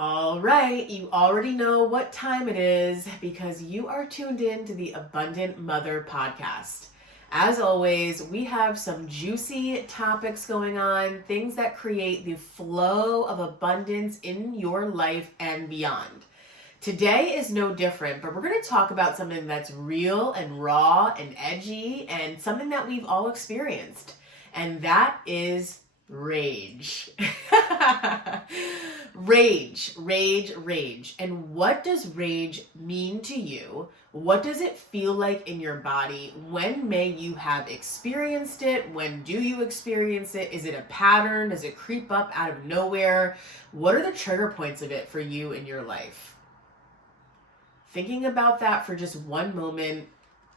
All right, you already know what time it is because you are tuned in to the Abundant Mother podcast. As always, we have some juicy topics going on, things that create the flow of abundance in your life and beyond. Today is no different, but we're going to talk about something that's real and raw and edgy and something that we've all experienced, and that is rage. Rage. And what does rage mean to you? What does it feel like in your body? When may you have experienced it? When do you experience it? Is it a pattern? Does it creep up out of nowhere? What are the trigger points of it for you in your life? Thinking about that for just one moment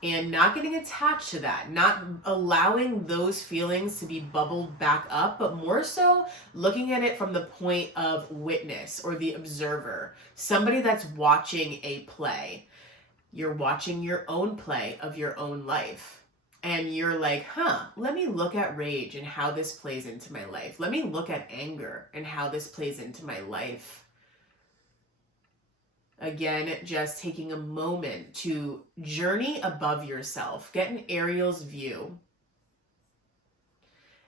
and not getting attached to that, not allowing those feelings to be bubbled back up, but more so looking at it from the point of witness or the observer, somebody that's watching a play. You're watching your own play of your own life. And you're like, let me look at rage and how this plays into my life. Let me look at anger and how this plays into my life. Again, just taking a moment to journey above yourself, get an aerial's view.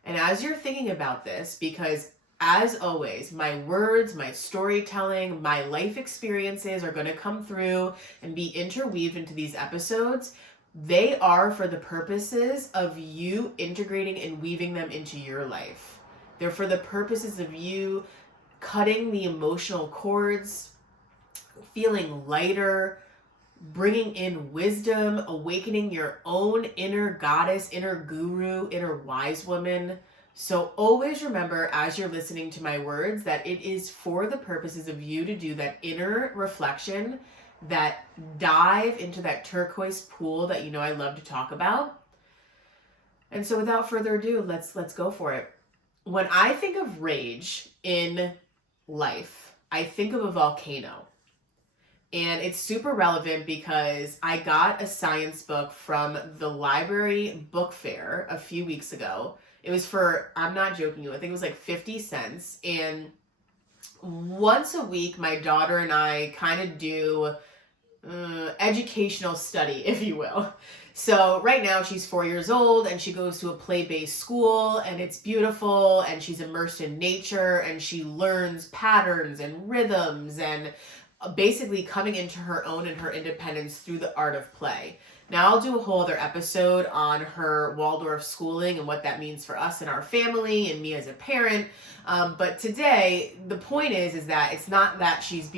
And as you're thinking about this, because as always, my words, my storytelling, my life experiences are going to come through and be interweaved into these episodes. They are for the purposes of you integrating and weaving them into your life. They're for the purposes of you cutting the emotional cords, feeling lighter, bringing in wisdom, awakening your own inner goddess, inner guru, inner wise woman. So always remember as you're listening to my words that it is for the purposes of you to do that inner reflection, that dive into that turquoise pool that you know I love to talk about. And so without further ado, let's go for it. When I think of rage in life, I think of a volcano. And it's super relevant because I got a science book from the library book fair a few weeks ago. It was for, I'm not joking you, I think it was like 50 cents. And once a week, my daughter and I kind of do educational study, if you will. So right now she's 4 years old and she goes to a play-based school and it's beautiful and she's immersed in nature and she learns patterns and rhythms and basically coming into her own and her independence through the art of play. Now I'll do a whole other episode on her Waldorf schooling and what that means for us and our family and me as a parent. But today, the point is that it's not that she's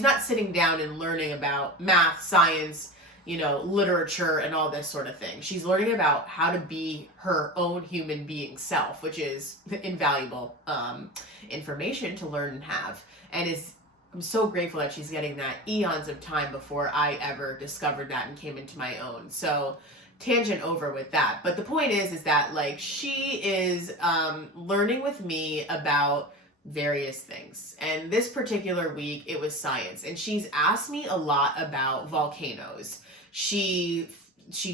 not sitting down and learning about math, science, literature and all this sort of thing. She's learning about how to be her own human being self, which is invaluable information to learn and have. And I'm so grateful that she's getting that eons of time before I ever discovered that and came into my own. So tangent over with that. But the point is that like she is learning with me about various things. And this particular week, it was science. And she's asked me a lot about volcanoes. She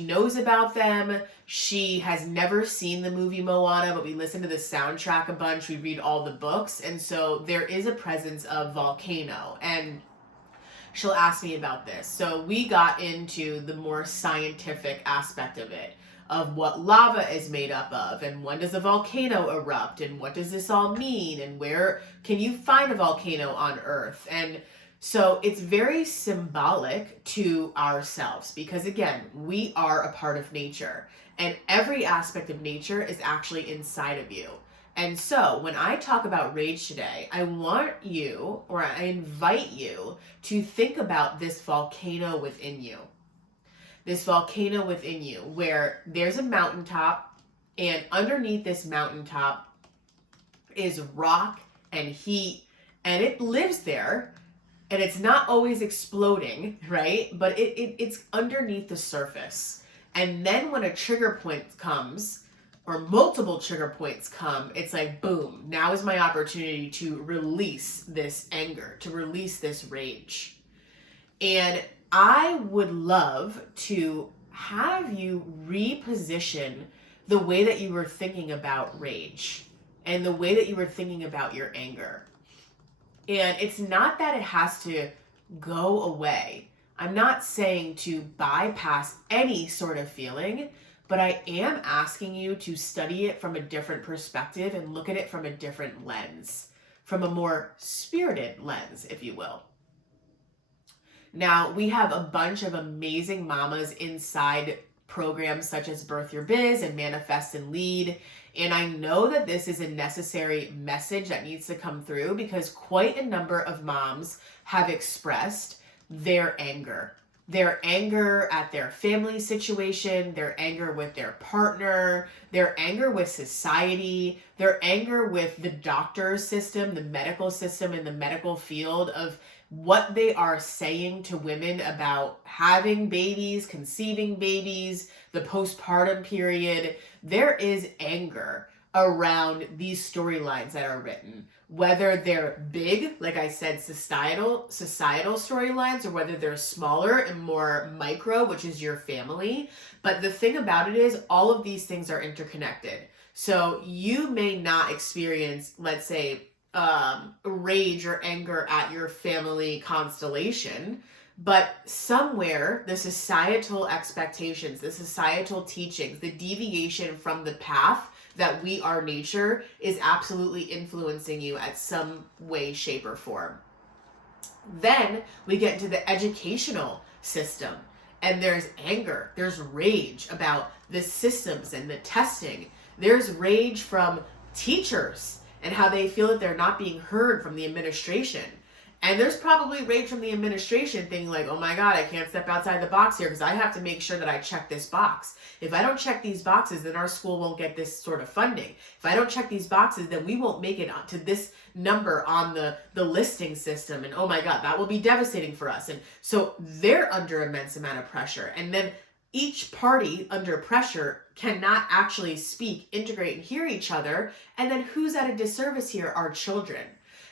knows about them. She has never seen the movie Moana, but we listen to the soundtrack a bunch. We read all the books. And so there is a presence of volcano. And she'll ask me about this. So we got into the more scientific aspect of it, of what lava is made up of, and when does a volcano erupt, and what does this all mean, and where can you find a volcano on Earth? And so it's very symbolic to ourselves because, again, we are a part of nature and every aspect of nature is actually inside of you. And so when I talk about rage today, I want you, or I invite you to think about this volcano within you. This volcano within you where there's a mountaintop and underneath this mountaintop is rock and heat and it lives there. And it's not always exploding, right? But it's underneath the surface. And then when a trigger point comes, or multiple trigger points come, it's like, boom, now is my opportunity to release this anger, to release this rage. And I would love to have you reposition the way that you were thinking about rage and the way that you were thinking about your anger. And it's not that it has to go away. I'm not saying to bypass any sort of feeling, but I am asking you to study it from a different perspective and look at it from a different lens, from a more spirited lens, if you will. Now, we have a bunch of amazing mamas inside programs such as Birth Your Biz and Manifest and Lead. And I know that this is a necessary message that needs to come through because quite a number of moms have expressed their anger at their family situation, their anger with their partner, their anger with society, their anger with the doctor system, the medical system, and the medical field of what they are saying to women about having babies, conceiving babies, the postpartum period. There is anger around these storylines that are written, whether they're big, like I said, societal storylines, or whether they're smaller and more micro, which is your family. But the thing about it is all of these things are interconnected. So you may not experience, let's say, rage or anger at your family constellation, but somewhere the societal expectations, the societal teachings, the deviation from the path that we are nature is absolutely influencing you at some way, shape, or form. Then we get into the educational system, and there's anger, there's rage about the systems and the testing. There's rage from teachers and how they feel that they're not being heard from the administration. And there's probably rage from the administration thinking like, oh my God, I can't step outside the box here because I have to make sure that I check this box. If I don't check these boxes, then our school won't get this sort of funding. If I don't check these boxes, then we won't make it to this number on the listing system. And oh my God, that will be devastating for us. And so they're under immense amount of pressure. And then each party under pressure cannot actually speak, integrate, and hear each other. And then who's at a disservice here? Our children.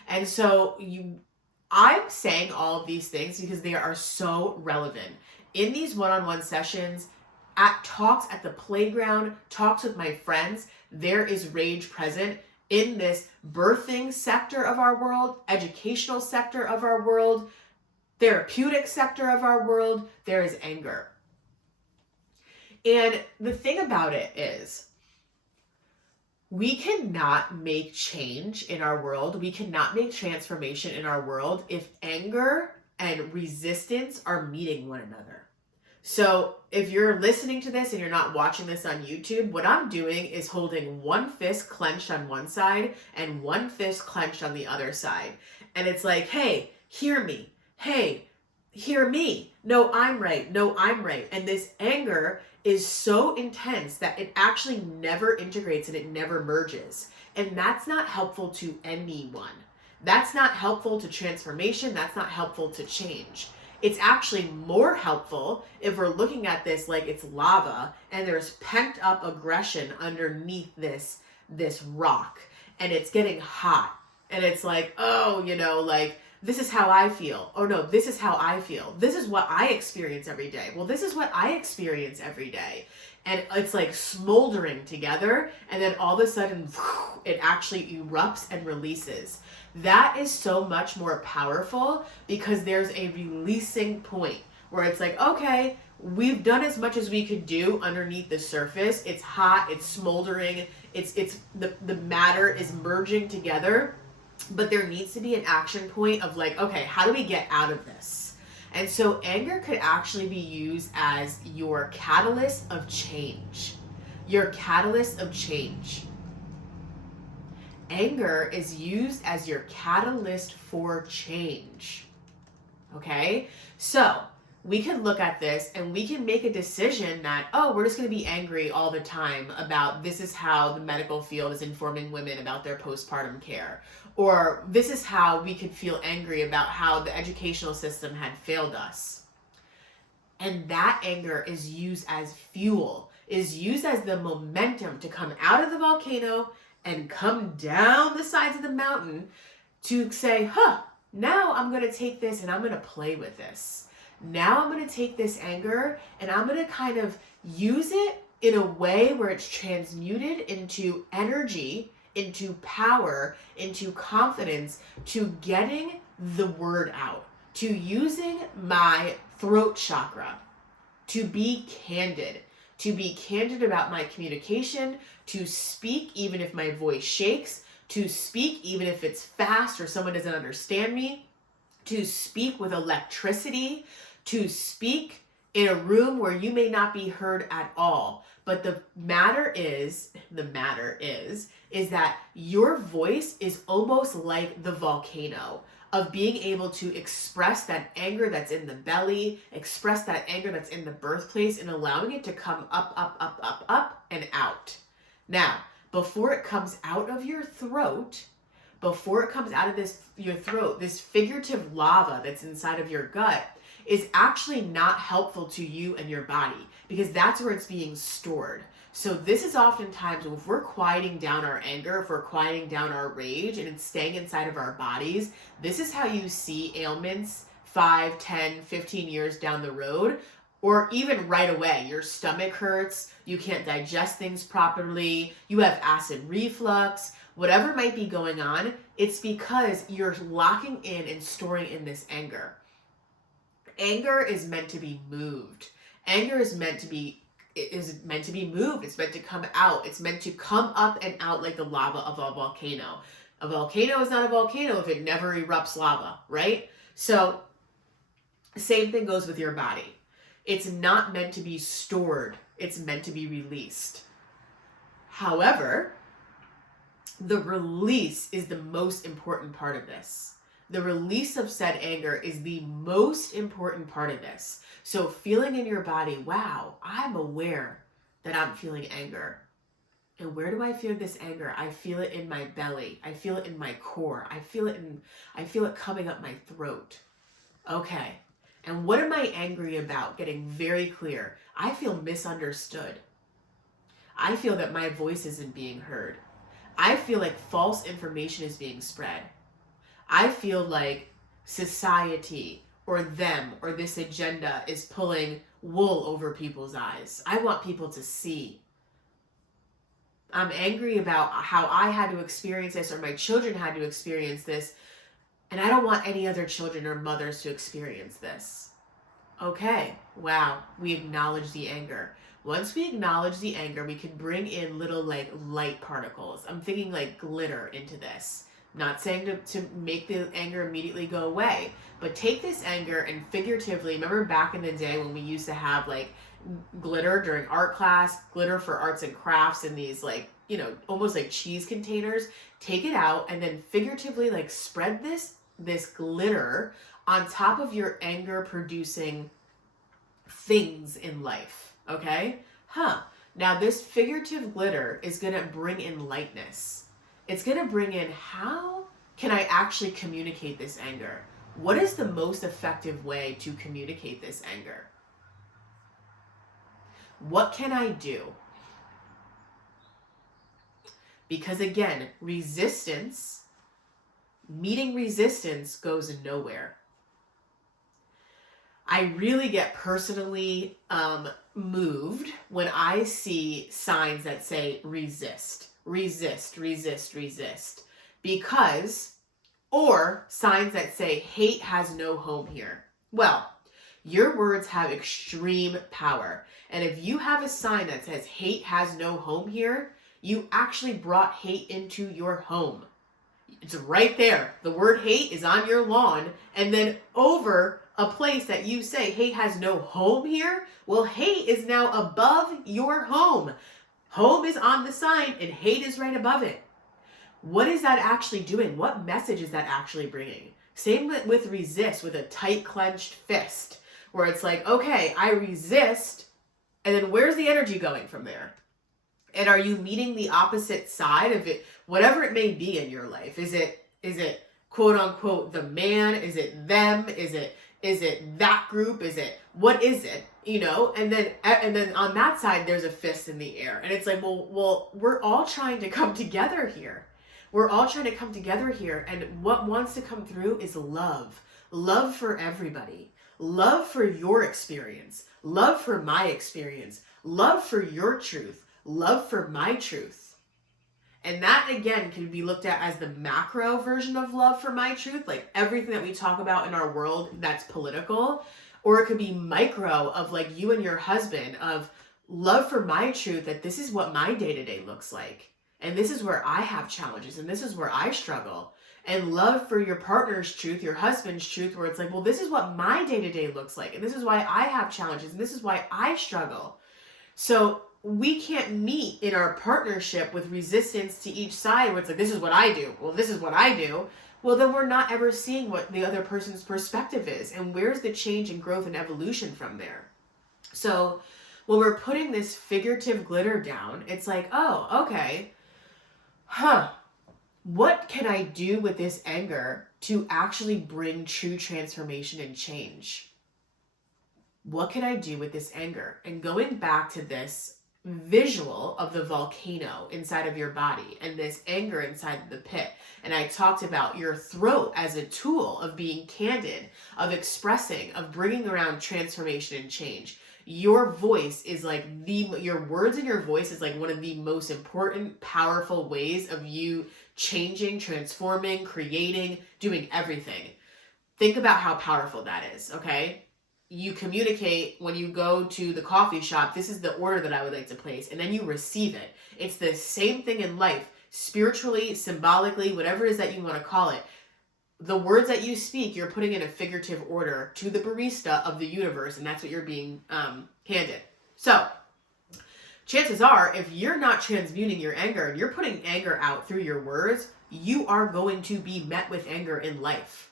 And so I'm saying all of these things because they are so relevant. In these one-on-one sessions, at talks at the playground, talks with my friends, there is rage present in this birthing sector of our world, educational sector of our world, therapeutic sector of our world. There is anger. And the thing about it is, we cannot make change in our world. We cannot make transformation in our world if anger and resistance are meeting one another. So if you're listening to this and you're not watching this on YouTube, what I'm doing is holding one fist clenched on one side and one fist clenched on the other side. And it's like, hey, hear me. Hey, hear me. No, I'm right. No, I'm right. And this anger is so intense that it actually never integrates and it never merges. And that's not helpful to anyone. That's not helpful to transformation. That's not helpful to change. It's actually more helpful if we're looking at this like it's lava and there's pent up aggression underneath this rock and it's getting hot. And it's like, oh, like, this is how I feel. Oh no, this is how I feel. This is what I experience every day. Well, this is what I experience every day. And it's like smoldering together. And then all of a sudden, it actually erupts and releases. That is so much more powerful because there's a releasing point where it's like, okay, we've done as much as we could do underneath the surface. It's hot, it's smoldering, it's the matter is merging together. But there needs to be an action point of like, okay, how do we get out of this? And so anger could actually be used as your catalyst of change. Your catalyst of change. Anger is used as your catalyst for change. Okay? So we can look at this and we can make a decision that, oh, we're just going to be angry all the time about this is how the medical field is informing women about their postpartum care. Or this is how we could feel angry about how the educational system had failed us. And that anger is used as fuel, is used as the momentum to come out of the volcano and come down the sides of the mountain to say, now I'm going to take this and I'm going to play with this. Now I'm going to take this anger and I'm going to kind of use it in a way where it's transmuted into energy into power, into confidence, to getting the word out, to using my throat chakra, to be candid about my communication, to speak even if my voice shakes, to speak even if it's fast or someone doesn't understand me, to speak with electricity, to speak in a room where you may not be heard at all. But the matter is that your voice is almost like the volcano of being able to express that anger that's in the belly, express that anger that's in the birthplace, and allowing it to come up, up, up, up, up, and out. Now, before it comes out of your throat, this figurative lava that's inside of your gut is actually not helpful to you and your body, because that's where it's being stored. So this is oftentimes, if we're quieting down our anger, if we're quieting down our rage, and it's staying inside of our bodies, this is how you see ailments 5, 10, 15 years down the road, or even right away. Your stomach hurts, you can't digest things properly, you have acid reflux, whatever might be going on, it's because you're locking in and storing in this anger. Anger is meant to be moved. Anger is meant to be moved. It's meant to come out. It's meant to come up and out like the lava of a volcano. A volcano is not a volcano if it never erupts lava, right? So, same thing goes with your body. It's not meant to be stored. It's meant to be released. However, the release is the most important part of this. The release of said anger is the most important part of this. So feeling in your body, wow, I'm aware that I'm feeling anger. And where do I feel this anger? I feel it in my belly. I feel it in my core. I feel it coming up my throat. Okay. And what am I angry about? Getting very clear. I feel misunderstood. I feel that my voice isn't being heard. I feel like false information is being spread. I feel like society or them or this agenda is pulling wool over people's eyes. I want people to see. I'm angry about how I had to experience this, or my children had to experience this, and I don't want any other children or mothers to experience this. Okay, wow, we acknowledge the anger. Once we acknowledge the anger, we can bring in little like light particles. I'm thinking like glitter into this. Not saying to make the anger immediately go away, but take this anger and figuratively, remember back in the day when we used to have like glitter during art class, glitter for arts and crafts in these like, almost like cheese containers, take it out and then figuratively like spread this glitter on top of your anger producing things in life. Okay? Now this figurative glitter is going to bring in lightness. It's going to bring in, how can I actually communicate this anger? What is the most effective way to communicate this anger? What can I do? Because again, meeting resistance goes nowhere. I really get personally moved when I see signs that say resist, resist, resist, resist. Because, or signs that say hate has no home here. Well, your words have extreme power. And if you have a sign that says hate has no home here, you actually brought hate into your home. It's right there. The word hate is on your lawn, and then over a place that you say hate has no home here. Well, hate is now above your home. Home is on the sign and hate is right above it. What is that actually doing? What message is that actually bringing? Same with resist, with a tight clenched fist, where it's like, okay, I resist, and then where's the energy going from there? And are you meeting the opposite side of it, whatever it may be in your life? Is it quote unquote the man? Is it them? Is it that group? What is it? And then on that side, there's a fist in the air. And it's like, well, we're all trying to come together here. We're all trying to come together here. And what wants to come through is love. Love for everybody. Love for your experience. Love for my experience. Love for your truth. Love for my truth. And that, again, can be looked at as the macro version of love for my truth, like everything that we talk about in our world that's political. Or it could be micro of like you and your husband, of love for my truth, that this is what my day-to-day looks like. And this is where I have challenges, and this is where I struggle. And love for your partner's truth, your husband's truth, where it's like, well, this is what my day-to-day looks like, and this is why I have challenges, and this is why I struggle. So we can't meet in our partnership with resistance to each side, where it's like, this is what I do. Well, this is what I do. Well, then we're not ever seeing what the other person's perspective is. And where's the change and growth and evolution from there? So when we're putting this figurative glitter down, it's like, oh, okay. What can I do with this anger to actually bring true transformation and change? What can I do with this anger? And going back to this visual of the volcano inside of your body and this anger inside the pit. And I talked about your throat as a tool of being candid, of expressing, of bringing around transformation and change. Your voice is like your words and your voice is like one of the most important, powerful ways of you changing, transforming, creating, doing everything. Think about how powerful that is, okay? You communicate when you go to the coffee shop, this is the order that I would like to place, and then you receive it. It's the same thing in life, spiritually, symbolically, whatever it is that you want to call it. The words that you speak, you're putting in a figurative order to the barista of the universe, and that's what you're being handed. So, chances are, if you're not transmuting your anger and you're putting anger out through your words, you are going to be met with anger in life.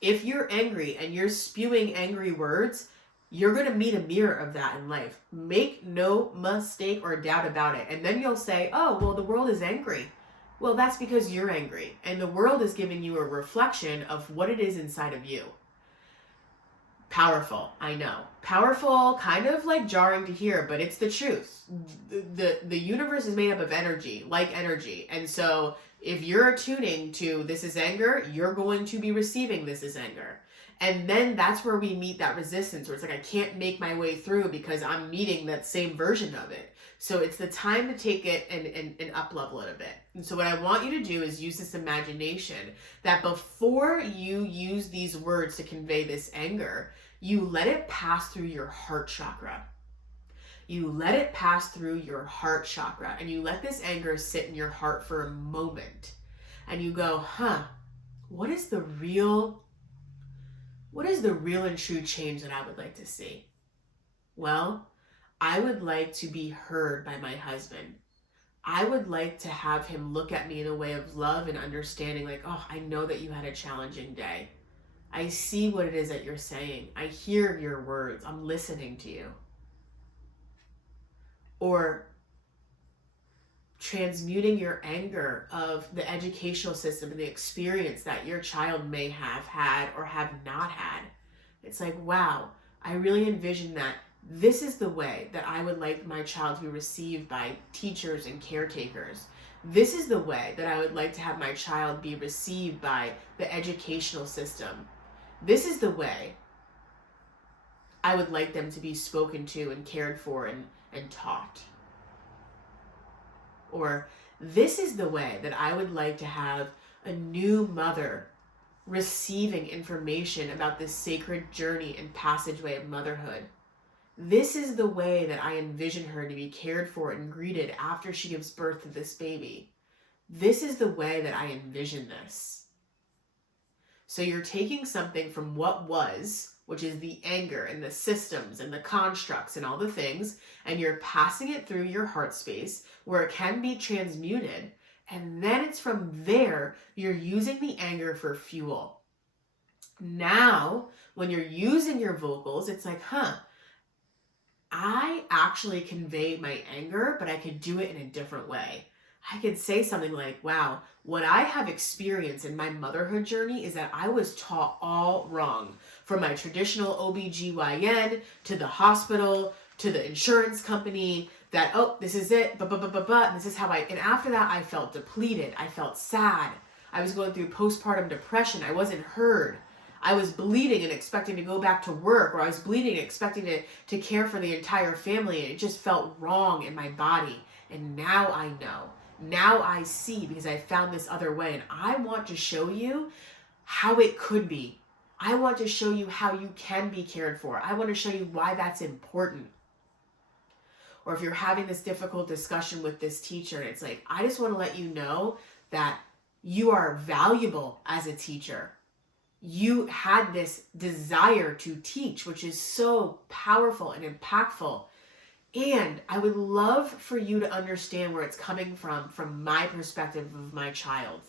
If you're angry and you're spewing angry words, you're going to meet a mirror of that in life. Make no mistake or doubt about it. And then you'll say, oh, well, the world is angry. Well, that's because you're angry. And the world is giving you a reflection of what it is inside of you. Powerful, I know. Powerful, kind of like jarring to hear, but it's the truth. The universe is made up of energy, like energy. And so if you're attuning to this is anger, you're going to be receiving this is anger. And then that's where we meet that resistance, where it's like, I can't make my way through because I'm meeting that same version of it. So it's the time to take it and up level it a bit. And so what I want you to do is use this imagination that before you use these words to convey this anger, you let it pass through your heart chakra. You let it pass through your heart chakra, and you let this anger sit in your heart for a moment. And you go, what is the real and true change that I would like to see? Well, I would like to be heard by my husband. I would like to have him look at me in a way of love and understanding, like, oh, I know that you had a challenging day. I see what it is that you're saying. I hear your words. I'm listening to you. Or transmuting your anger of the educational system and the experience that your child may have had or have not had. It's like, wow, I really envision that this is the way that I would like my child to be received by teachers and caretakers. This is the way that I would like to have my child be received by the educational system. This is the way I would like them to be spoken to and cared for and taught. Or this is the way that I would like to have a new mother receiving information about this sacred journey and passageway of motherhood. This is the way that I envision her to be cared for and greeted after she gives birth to this baby. This is the way that I envision this. So you're taking something from what was, which is the anger and the systems and the constructs and all the things, and you're passing it through your heart space where it can be transmuted. And then it's from there, you're using the anger for fuel. Now, when you're using your vocals, it's like, I actually convey my anger, but I could do it in a different way. I could say something like, wow, what I have experienced in my motherhood journey is that I was taught all wrong. From my traditional OBGYN to the hospital to the insurance company, that, oh, this is it, and this is how and after that I felt depleted. I felt sad. I was going through postpartum depression. I wasn't heard. I was bleeding and expecting to go back to work, or I was bleeding and expecting to care for the entire family, and it just felt wrong in my body. And now I know Now I see because I found this other way, and I want to show you how it could be. I want to show you how you can be cared for. I want to show you why that's important. Or if you're having this difficult discussion with this teacher, and it's like, I just want to let you know that you are valuable as a teacher. You had this desire to teach, which is so powerful and impactful. And I would love for you to understand where it's coming from my perspective of my child.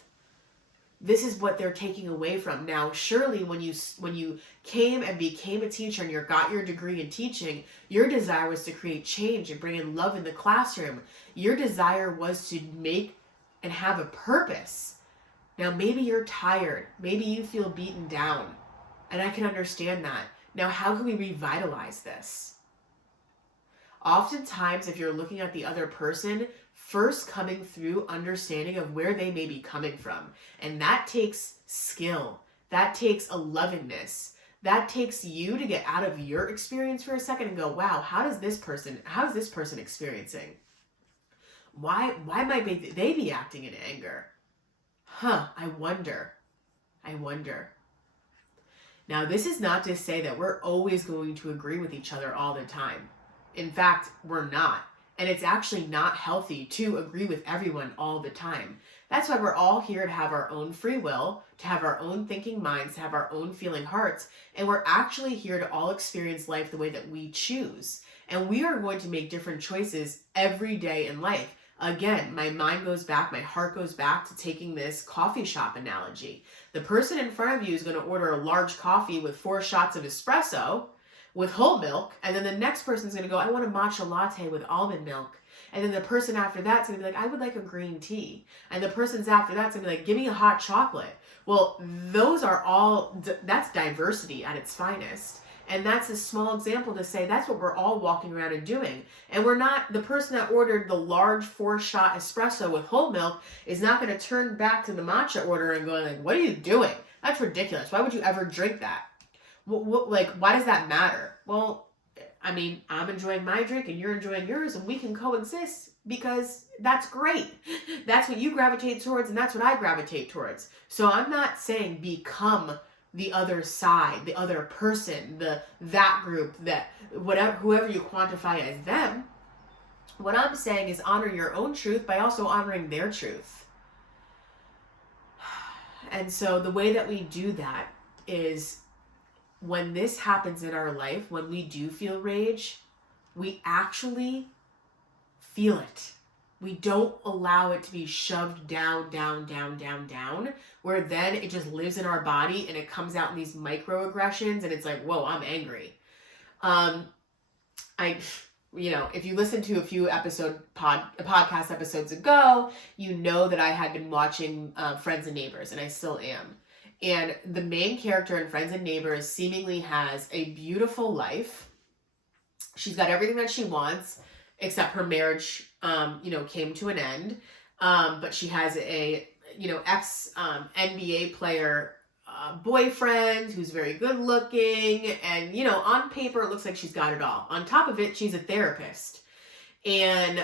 This is what they're taking away from. Now, surely when you came and became a teacher and you got your degree in teaching, your desire was to create change and bring in love in the classroom. Your desire was to make and have a purpose. Now, maybe you're tired. Maybe you feel beaten down. And I can understand that. Now, how can we revitalize this? Oftentimes, if you're looking at the other person, first coming through understanding of where they may be coming from. And that takes skill. That takes a lovingness. That takes you to get out of your experience for a second and go, wow, how is this person experiencing? Why might they be acting in anger? I wonder. Now, this is not to say that we're always going to agree with each other all the time. In fact, we're not. And it's actually not healthy to agree with everyone all the time. That's why we're all here to have our own free will, to have our own thinking minds, to have our own feeling hearts. And we're actually here to all experience life the way that we choose. And we are going to make different choices every day in life. Again, my mind goes back, my heart goes back to taking this coffee shop analogy. The person in front of you is going to order a large coffee with 4 shots of espresso with whole milk, and then the next person's going to go, I want a matcha latte with almond milk. And then the person after that's going to be like, I would like a green tea. And the person's after that's going to be like, give me a hot chocolate. Well, those are all, that's diversity at its finest. And that's a small example to say that's what we're all walking around and doing. And we're not, the person that ordered the large 4-shot espresso with whole milk is not going to turn back to the matcha order and go like, what are you doing? That's ridiculous. Why would you ever drink that? Why does that matter? Well, I mean, I'm enjoying my drink and you're enjoying yours and we can coexist because that's great. That's what you gravitate towards and that's what I gravitate towards. So I'm not saying become the other side, the other person, that group, that whoever you quantify as them. What I'm saying is honor your own truth by also honoring their truth. And so the way that we do that is when this happens in our life, when we do feel rage, we actually feel it. We don't allow it to be shoved down, where then it just lives in our body and it comes out in these microaggressions and it's like, whoa, I'm angry. If you listen to a few podcast episodes ago, you know that I had been watching Friends and Neighbors, and I still am. And the main character in Friends and Neighbors seemingly has a beautiful life. She's got everything that she wants, except her marriage, came to an end. But she has a, ex NBA player boyfriend who's very good looking. And, on paper, it looks like she's got it all. On top of it, she's a therapist. And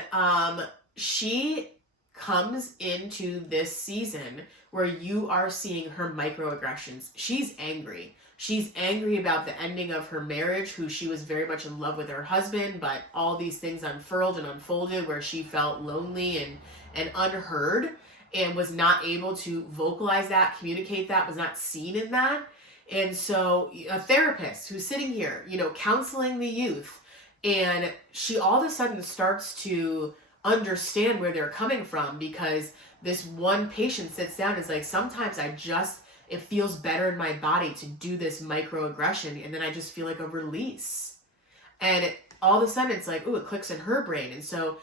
she comes into this season where you are seeing her microaggressions. She's angry. She's angry about the ending of her marriage, who she was very much in love with her husband, but all these things unfurled and unfolded where she felt lonely and unheard and was not able to vocalize that, communicate that, was not seen in that. And so a therapist who's sitting here, counseling the youth, and she all of a sudden starts to understand where they're coming from, because this one patient sits down and is like, sometimes it feels better in my body to do this microaggression, and then I just feel like a release. And all of a sudden it's like, ooh, it clicks in her brain. And so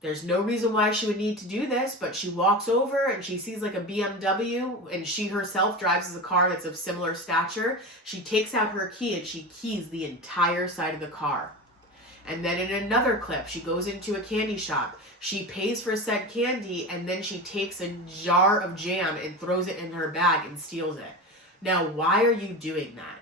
there's no reason why she would need to do this, but she walks over and she sees like a BMW, and she herself drives a car that's of similar stature. She takes out her key and she keys the entire side of the car. And then in another clip, she goes into a candy shop. She pays for said candy, and then she takes a jar of jam and throws it in her bag and steals it. Now, why are you doing that?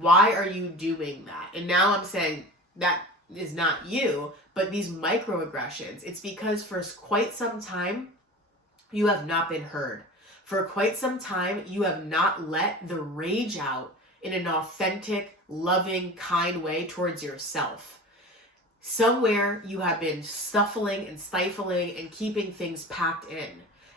Why are you doing that? And now I'm saying that is not you, but these microaggressions, it's because for quite some time, you have not been heard. For quite some time, you have not let the rage out in an authentic, loving, kind way towards yourself. Somewhere you have been stifling and keeping things packed in.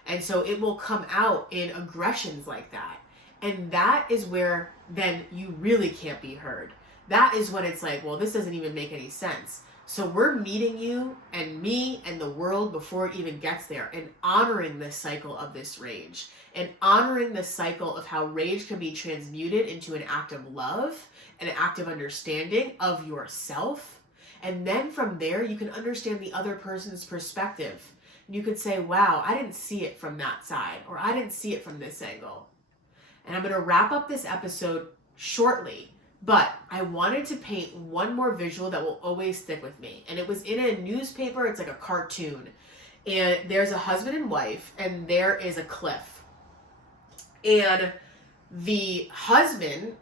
And so it will come out in aggressions like that. And that is where then you really can't be heard. That is when it's like, well, this doesn't even make any sense. So we're meeting you and me and the world before it even gets there, and honoring this cycle of this rage, and honoring the cycle of how rage can be transmuted into an act of love, an act of understanding of yourself. And then from there, you can understand the other person's perspective. You could say, wow, I didn't see it from that side, or I didn't see it from this angle. And I'm going to wrap up this episode shortly, but I wanted to paint one more visual that will always stick with me. And it was in a newspaper. It's like a cartoon. And there's a husband and wife, and there is a cliff. And the husband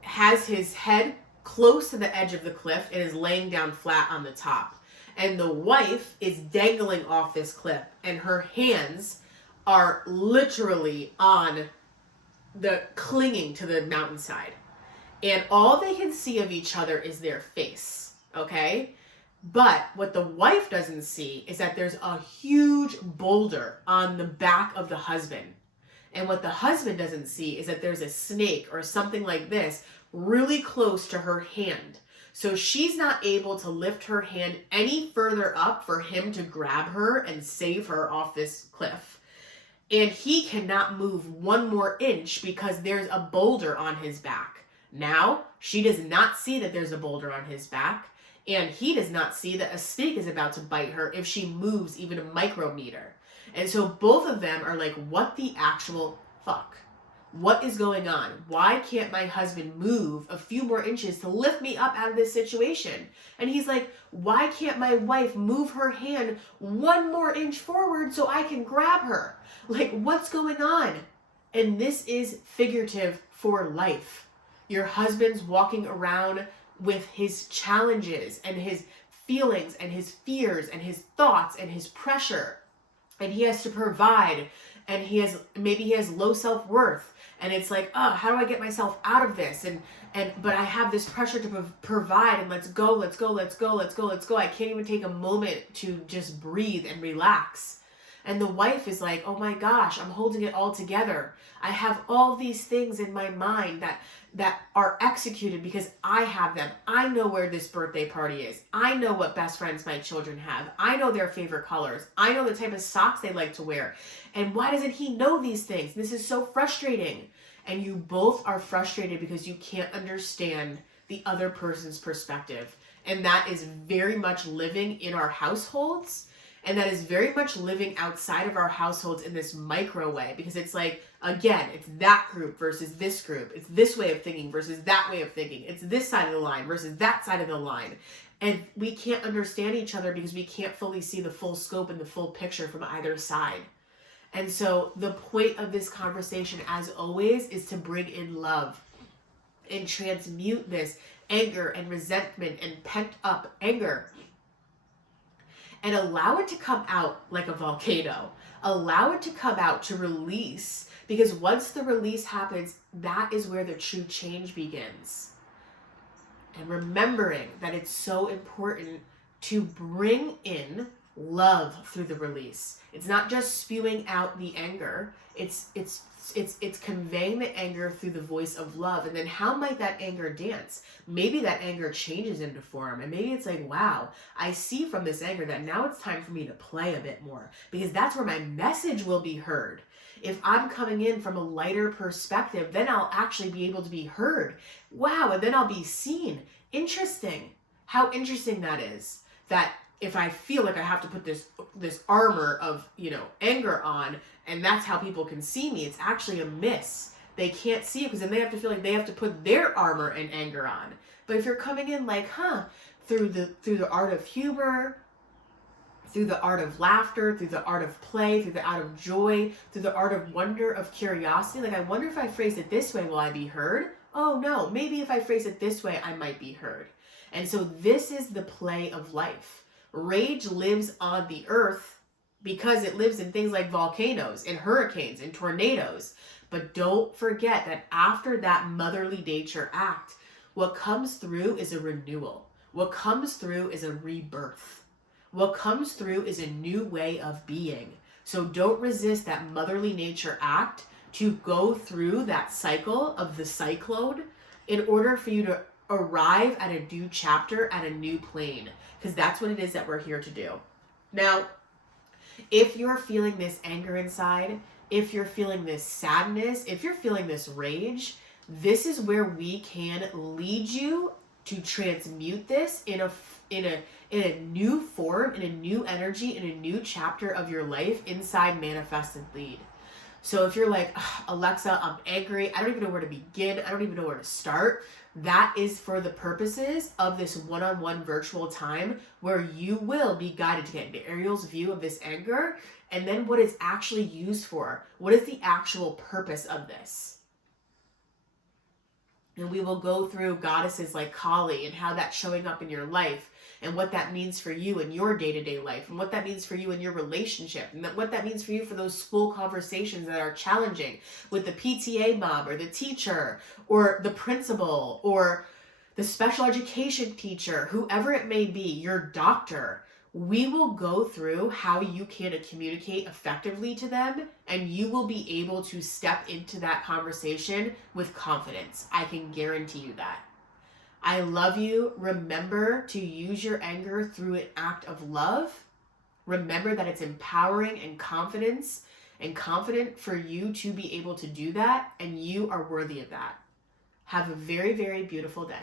has his head close to the edge of the cliff and is laying down flat on the top. And the wife is dangling off this cliff, and her hands are literally on the clinging to the mountainside. And all they can see of each other is their face, okay? But what the wife doesn't see is that there's a huge boulder on the back of the husband. And what the husband doesn't see is that there's a snake or something like this really close to her hand. So she's not able to lift her hand any further up for him to grab her and save her off this cliff. And he cannot move one more inch because there's a boulder on his back. Now, she does not see that there's a boulder on his back, and he does not see that a snake is about to bite her if she moves even a micrometer. And so both of them are like, what the actual fuck? What is going on? Why can't my husband move a few more inches to lift me up out of this situation? And he's like, why can't my wife move her hand one more inch forward so I can grab her? Like, what's going on? And this is figurative for life. Your husband's walking around with his challenges and his feelings and his fears and his thoughts and his pressure. And he has to provide, and maybe he has low self-worth. And it's like, oh, how do I get myself out of this? But I have this pressure to provide, and let's go. I can't even take a moment to just breathe and relax. And the wife is like, oh my gosh, I'm holding it all together. I have all these things in my mind that are executed because I have them. I know where this birthday party is. I know what best friends my children have. I know their favorite colors. I know the type of socks they like to wear. And why doesn't he know these things? This is so frustrating. And you both are frustrated because you can't understand the other person's perspective. And that is very much living in our households. And that is very much living outside of our households in this micro way, because it's like, again, it's that group versus this group. It's this way of thinking versus that way of thinking. It's this side of the line versus that side of the line. And we can't understand each other because we can't fully see the full scope and the full picture from either side. And so the point of this conversation, as always, is to bring in love and transmute this anger and resentment and pent up anger, and allow it to come out like a volcano. Allow it to come out, to release, because once the release happens, that is where the true change begins. And remembering that it's so important to bring in love through the release. It's not just spewing out the anger. It's conveying the anger through the voice of love. And then how might that anger dance? Maybe that anger changes into form. And maybe it's like, wow, I see from this anger that now it's time for me to play a bit more, because that's where my message will be heard. If I'm coming in from a lighter perspective, then I'll actually be able to be heard. Wow, and then I'll be seen. Interesting. How interesting that is. That if I feel like I have to put this armor of, anger on, and that's how people can see me, it's actually a miss. They can't see it because then they have to feel like they have to put their armor and anger on. But if you're coming in like, through the art of humor, through the art of laughter, through the art of play, through the art of joy, through the art of wonder, of curiosity, like, I wonder if I phrase it this way, will I be heard? Oh no, maybe if I phrase it this way, I might be heard. And so this is the play of life. Rage lives on the earth because it lives in things like volcanoes and hurricanes and tornadoes. But don't forget that after that motherly nature act, what comes through is a renewal. What comes through is a rebirth. What comes through is a new way of being. So don't resist that motherly nature act to go through that cycle of the cyclone in order for you to arrive at a new chapter, at a new plane, because that's what it is that we're here to do. Now, if you're feeling this anger inside, if you're feeling this sadness, if you're feeling this rage, this is where we can lead you to transmute this in a new form, in a new energy, in a new chapter of your life inside Manifest and Lead. So if you're like, Alexa, I'm angry, I don't even know where to begin, I don't even know where to start, that is for the purposes of this one-on-one virtual time where you will be guided to get into Ariel's view of this anger and then what it's actually used for. What is the actual purpose of this? And we will go through goddesses like Kali and how that's showing up in your life and what that means for you in your day-to-day life and what that means for you in your relationship and what that means for you for those school conversations that are challenging with the PTA mom or the teacher or the principal or the special education teacher, whoever it may be, your doctor. We will go through how you can communicate effectively to them, and you will be able to step into that conversation with confidence. I can guarantee you that. I love you. Remember to use your anger through an act of love. Remember that it's empowering and confident for you to be able to do that, and you are worthy of that. Have a very, very beautiful day.